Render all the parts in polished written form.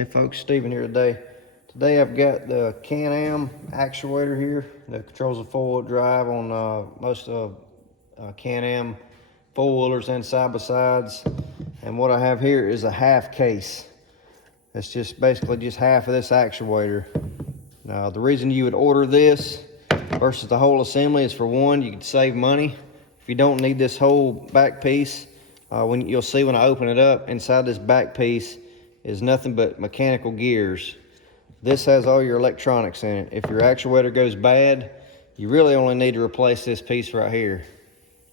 Hey folks, Steven here today. Today I've got the Can-Am actuator here that controls the four-wheel drive on most of Can-Am four-wheelers and side-by-sides. And what I have here is a half case. It's just basically just half of this actuator. Now the reason you would order this versus the whole assembly is, for one, you could save money. If you don't need this whole back piece, when you'll see when I open it up, inside this back piece is nothing but mechanical gears. This has all your electronics in it. If your actuator goes bad, you really only need to replace this piece right here.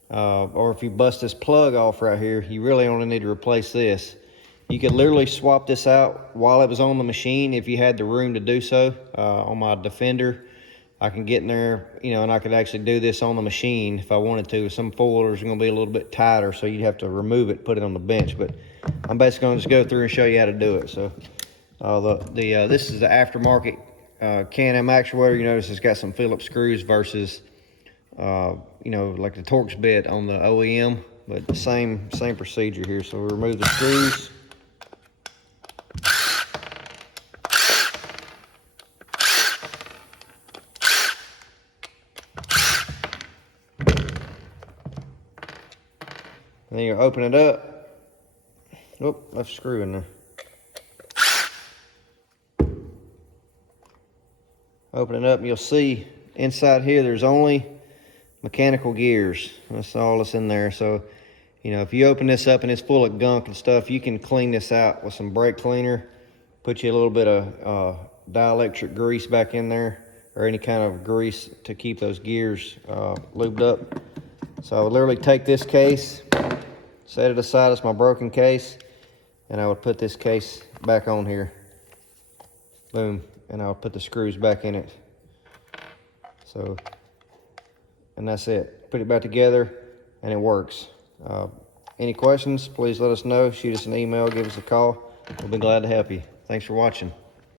Or if you bust this plug off right here, you really only need to replace this. You could literally swap this out while it was on the machine if you had the room to do so. On my Defender, I can get in there, and I could actually do this on the machine if I wanted to. Some four-wheelers are going to be a little bit tighter, so you'd have to remove it, put it on the bench. But I'm basically going to just go through and show you how to do it. So this is the aftermarket Can-Am actuator. You notice it's got some Phillips screws versus like the Torx bit on the OEM, but the same procedure here. So we remove the screws. And then you open it up. Oh, left screw in there. Open it up and you'll see inside here there's only mechanical gears. That's all that's in there. So, if you open this up and it's full of gunk and stuff, you can clean this out with some brake cleaner. Put you a little bit of dielectric grease back in there, or any kind of grease to keep those gears lubed up. So I would literally take this case, set it aside as my broken case, and I would put this case back on here. Boom. And I would put the screws back in it. So, and that's it. Put it back together and it works. Any questions, please let us know. Shoot us an email, give us a call. We'll be glad to help you. Thanks for watching.